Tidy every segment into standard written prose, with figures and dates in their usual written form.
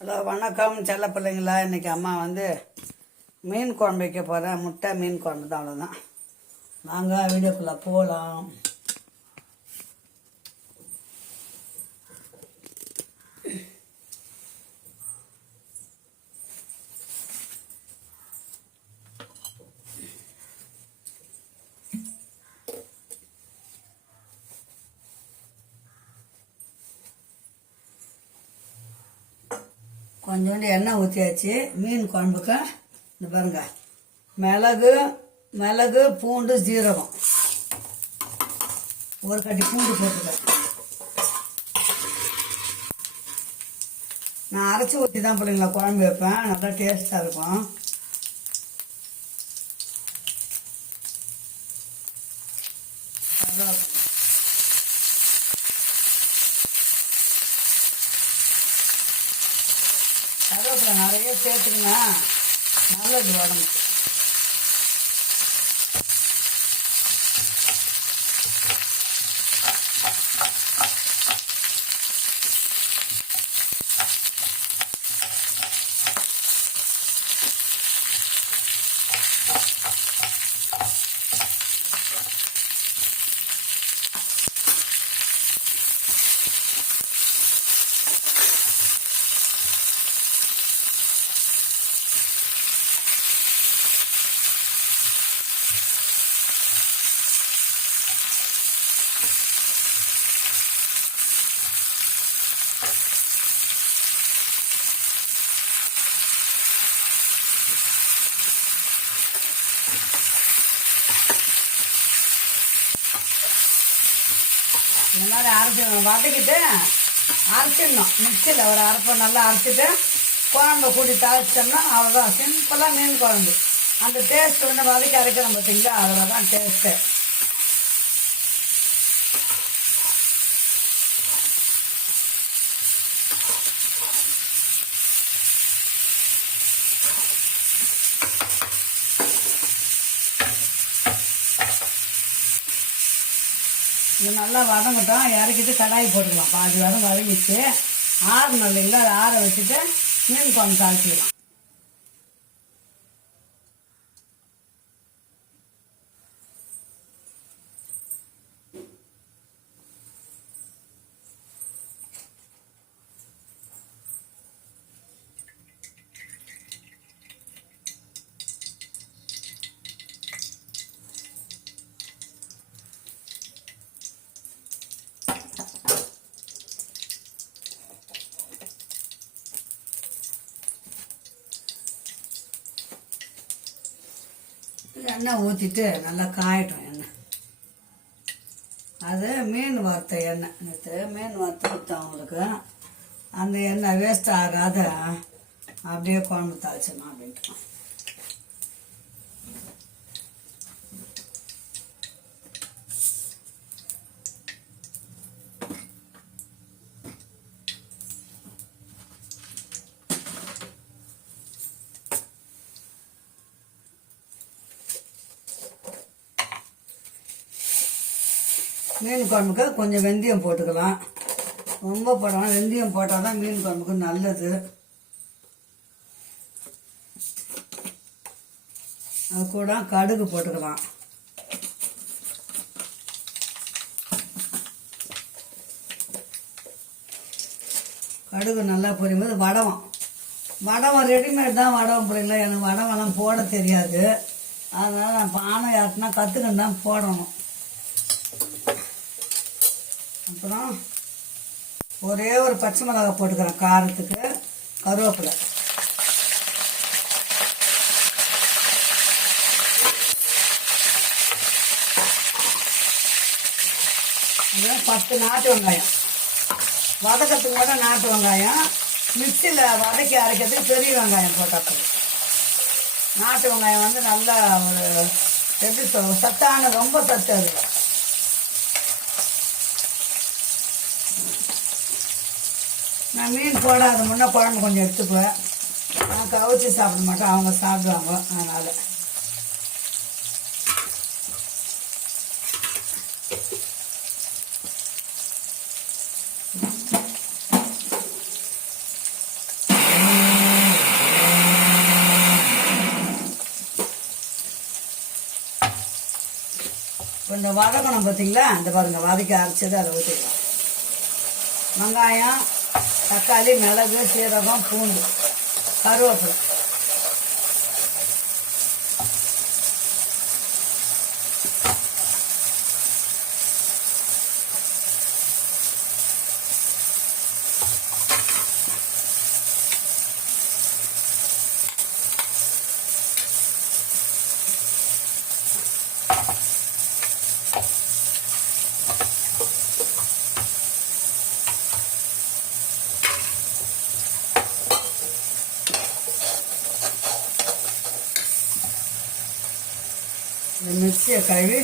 Hello வணக்கம் செல்ல பிள்ளைங்களா. இன்றைக்கி அம்மா மீன் குழம்பு வைக்க போகிறேன். முட்டை மீன் குழம்பு தான், அவ்வளோதான். நாங்கள் வீடியோக்குள்ளே போகலாம். கொஞ்சோண்டு எண்ணெய் ஊற்றியாச்சு. மீன் குழம்புக்கு இந்த பாருங்க, மிளகு பூண்டு ஜீரகம், ஒரு கட்டி பூண்டு போட்டுக்கிறேன். நான் அரைச்சி ஊற்றி தான் பிள்ளைங்களா குழம்பு வைப்பேன், நல்லா டேஸ்ட்டாக இருக்கும். கருவேப்பிலை நிறைய சேர்த்துக்குன்னா நல்லது உடம்பு. இந்த மாதிரி வதக்கிட்டு அரைச்சிடணும். மிக்சியில் ஒரு அரைப்பை நல்லா அரைச்சிட்டு குழம்பை கூட்டி தாளிச்சிட்டோம்னா அவ்வளோதான். சிம்பிளாக மீன் குழம்பு. அந்த டேஸ்ட் வதக்கி அரைக்கிறோம் பார்த்தீங்களா, அதில் தான் டேஸ்ட்டு. இது நல்லா வதங்கட்டும். இறக்கிட்டு கடாய் போட்டுக்கலாம். பாதி வதங்கிச்சு. ஆறணும் இல்லைங்களா, அதை ஆற வச்சுட்டு மீன் குழம்பு தாளிச்சிக்கலாம். எண்ணெய் ஊற்றிட்டு நல்லா காயட்டும். எண்ணெய் அது மீன் வறுத்த எண்ணெய். நேற்று மீன் வறுத்து கொடுத்தேன் அவங்களுக்கு. அந்த எண்ணெய் வேஸ்ட் ஆகாத அப்படியே குழம்பு தாளிச்சிடணும் அப்படின்ட்டு. மீன் குழம்புக்கு கொஞ்சம் வெந்தயம் போட்டுக்கலாம். ரொம்ப போடலாம். வெந்தயம் போட்டால் தான் மீன் குழம்புக்கு நல்லது. அது கூட கடுகு போட்டுக்கலாம். கடுகு நல்லா பொரியும்போது வடவம் ரெடிமேட் தான் வடவம் போடுறீங்களா. எனக்கு வடவெல்லாம் போட தெரியாது. அதனால் நான் பானை யாருக்குன்னா கற்றுக்கன்னு தான் போடணும். அப்புறம் ஒரே ஒரு பச்சை மிளகாய் போட்டுக்கிறேன் காரத்துக்கு. கருவேப்பிலை, அப்புறம் 10 நாட்டு வெங்காயம். வதக்கிறதுக்கு மட்டும் நாட்டு வெங்காயம். மிக்சியில் வதக்கி அரைக்கிறதுக்கு பெரிய வெங்காயம் போட்டால். நாட்டு வெங்காயம் நல்லா ஒரு எப்படி சொல்லுவோம், சத்தான, ரொம்ப சத்து அது. நான் மீன் போடாத முன்னே குழம்பு கொஞ்சம் எடுத்துக்குவேன். நான் கவிச்சி சாப்பிட மாட்டேன், அவங்க சாப்பிடுவாங்க. அதனால் கொஞ்சம் வதக்கணும் பார்த்தீங்களா, இந்த பாருங்கள் வதக்கி அரைச்சது அதை ஊற்றிக்கலாம். வெங்காயம், தக்காளி, மிளகு, சீரகம், பூண்டு, கருவேப்பிலை. இந்த மிக்சியை கழுவி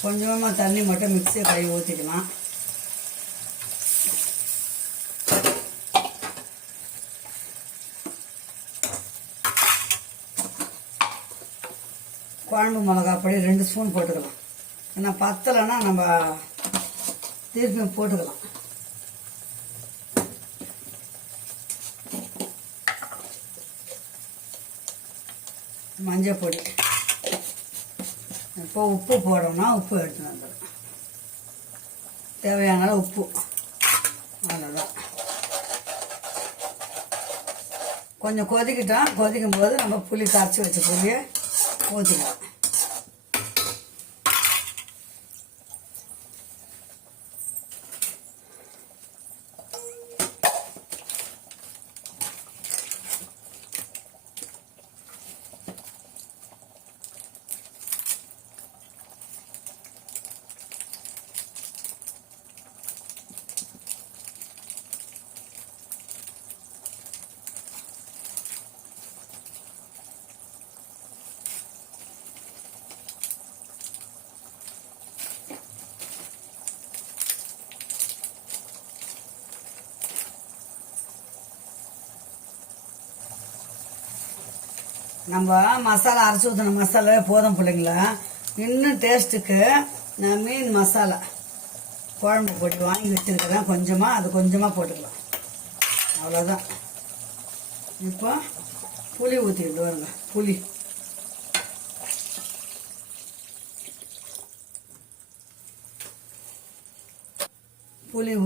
கொஞ்சமாக தண்ணி மட்டும் மிக்சியை கழுவி ஊற்றிக்கலாம். குழம்பு மிளகா பொடி 2 ஸ்பூன் போட்டுக்கலாம். ஏன்னா பத்தலைன்னா நம்ம திருப்பி போட்டுக்கலாம். மஞ்சள் பொடி, இப்போ உப்பு போடணும்னா உப்பு எடுத்துன்னு வந்துடும். தேவையான உப்பு, அவ்வளோதான். கொஞ்சம் கொதிக்கும் போது நம்ம புளி கரைச்சி வச்ச புளியை ஊற்றிக்கலாம். நம்ம மசாலா அரைச்சி ஊற்றின மசாலாவே போதும் பிள்ளைங்களா. இன்னும் டேஸ்ட்டுக்கு நான் மீன் மசாலா குழம்பு பொடி வாங்கி வச்சுருக்கிறேன். கொஞ்சமாக அது கொஞ்சமாக போட்டுக்கலாம், அவ்வளோதான். இப்போ புளி ஊற்றிட்டு வருங்க. புளி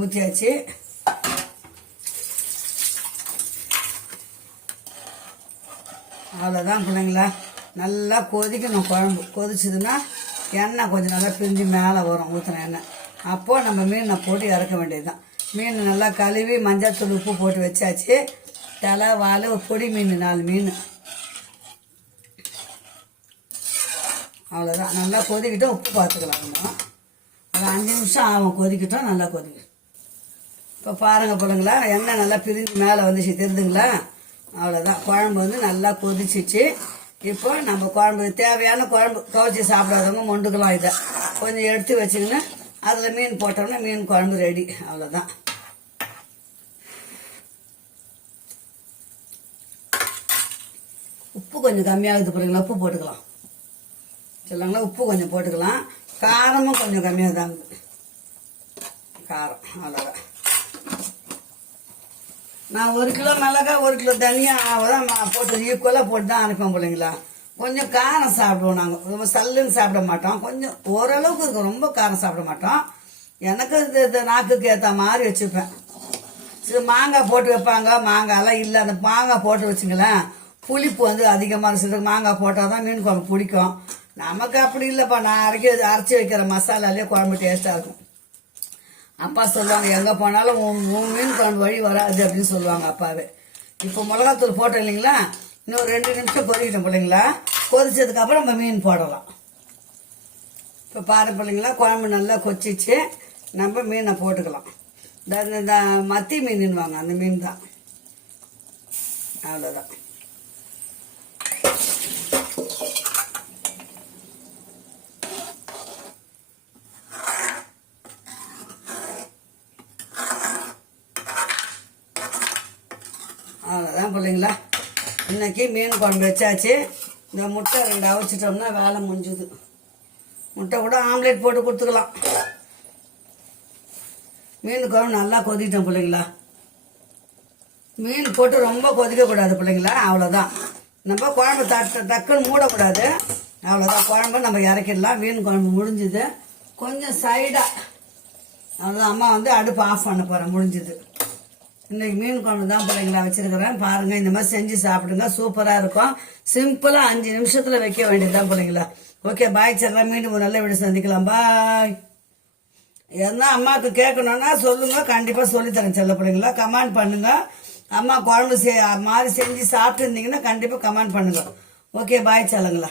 ஊற்றியாச்சு. அவ்வளோதான் பிள்ளைங்களா. நல்லா கொதிக்கணும் குழம்பு. கொதிச்சதுன்னா எண்ணெய் கொஞ்சம் நல்லா பிரிஞ்சு மேலே வரும் ஊற்றின எண்ணெய். அப்போது நம்ம மீனை போட்டு இறக்க வேண்டியது தான். மீன் நல்லா கழுவி மஞ்சள் உப்பு போட்டு வச்சாச்சு. தலை வால் பொடி மீன் 4 மீன். அவ்வளோதான். நல்லா கொதிக்கிட்டோம். உப்பு பார்த்துக்கலாம். நம்ம ஒரு 5 நிமிஷம் ஆகும் கொதிக்கிட்டோம். நல்லா கொதிக்கும். இப்போ பாருங்கள் பிள்ளைங்களா, எண்ணெய் நல்லா பிரிஞ்சு மேலே வந்துச்சு, தெரிஞ்சுங்களா? அவ்வளோதான். குழம்பு நல்லா கொதிச்சிச்சு. இப்போ நம்ம குழம்பு தேவையான குழம்பு கவச்சி சாப்பிடாதவங்க மொண்டுக்கலாம். இதை கொஞ்சம் எடுத்து வச்சுக்கின்னு அதில் மீன் போட்டோம்னா மீன் குழம்பு ரெடி. அவ்வளோதான். உப்பு கொஞ்சம் கம்மியாகுது பிள்ளைங்களா, உப்பு போட்டுக்கலாம். சொல்லுங்களா, உப்பு கொஞ்சம் போட்டுக்கலாம். காரமும் கொஞ்சம் கம்மியாக தாங்க காரம். அவ்வளோதான். நான் 1 கிலோ மிளகா 1 கிலோ தனியாக தான் போட்டு ஈக்குவலாக போட்டு தான் அனுப்பேன் பிள்ளைங்களா. கொஞ்சம் காரம் சாப்பிடுவோம் நாங்கள். ரொம்ப சல்லுன்னு சாப்பிட மாட்டோம். கொஞ்சம் ஓரளவுக்கு இருக்கும், ரொம்ப காரம் சாப்பிட மாட்டோம். எனக்கு இந்த நாக்குக்கு ஏற்ற மாதிரி வச்சுப்பேன். சரி, மாங்காய் போட்டு வைப்பாங்க. மாங்காயெல்லாம் இல்லை. அந்த மாங்காய் போட்டு வச்சுங்களேன், புளிப்பு அதிகமாக இருக்குது. மாங்காய் போட்டால் தான் மீன் குழம்பு பிடிக்கும். நமக்கு அப்படி இல்லைப்பா. நான் அரைச்சி வைக்கிற மசாலாலே குழம்பு டேஸ்ட்டாக இருக்கும். அப்பா சொல்லுவாங்க, எங்கே போனாலும் உன் மீன் குழம்பு வழி வராது அப்படின்னு சொல்லுவாங்க அப்பாவே. இப்போ மிளகாத்தூள் போட்டோம் இல்லைங்களா, இன்னும் 2 நிமிஷம் கொதிக்கிட்டோம் பிள்ளைங்களா. கொதிச்சதுக்கப்புறம் நம்ம மீன் போடலாம். இப்போ பாரு பிள்ளைங்களா, குழம்பு நல்லா கொச்சிச்சு. நம்ம மீனை போட்டுக்கலாம். இந்த மத்தி மீன்னுவாங்க, அந்த மீன் தான். அவ்வளோதான். அவ்வளோதான் பிள்ளைங்களா. இன்றைக்கி மீன் குழம்பு வச்சாச்சு. இந்த முட்டை 2 அவிச்சிட்டோம்னா வேலை முடிஞ்சுது. முட்டை கூட ஆம்லேட் போட்டு கொடுத்துக்கலாம். மீன் குழம்பு நல்லா கொதிக்கிட்டோம் பிள்ளைங்களா. மீன் போட்டு ரொம்ப கொதிக்கக்கூடாது பிள்ளைங்களா. அவ்வளோதான். நம்ம குழம்பு டக்குன்னு மூடக்கூடாது. அவ்வளோதான். குழம்பு நம்ம இறக்கிடலாம். மீன் குழம்பு முடிஞ்சுது. கொஞ்சம் சைடாக அவ்வளோதான். அம்மா வந்து அடுப்பு ஆஃப் பண்ண போகிறேன். முடிஞ்சுது. இன்னைக்கு மீன் குழம்பு தான் பிள்ளைங்களா வச்சிருக்கிறேன். பாருங்க, இந்த மாதிரி செஞ்சு சாப்பிடுங்க. சூப்பராக இருக்கும். சிம்பிளாக 5 நிமிஷத்தில் வைக்க வேண்டியதுதான் பிள்ளைங்களா. ஓகே, பாய் செல்லாம். மீண்டும் ஒரு நல்ல வீடு சந்திக்கலாம். பாய். எதனா அம்மாவுக்கு கேட்கணுன்னா சொல்லுங்க, கண்டிப்பாக சொல்லித்தரேன். செல்ல பிள்ளைங்களா கமெண்ட் பண்ணுங்க. அம்மா குழம்பு மாதிரி செஞ்சு சாப்பிட்டு இருந்தீங்கன்னா கண்டிப்பாக கமெண்ட் பண்ணுங்க. ஓகே, பாய் செல்லுங்களா.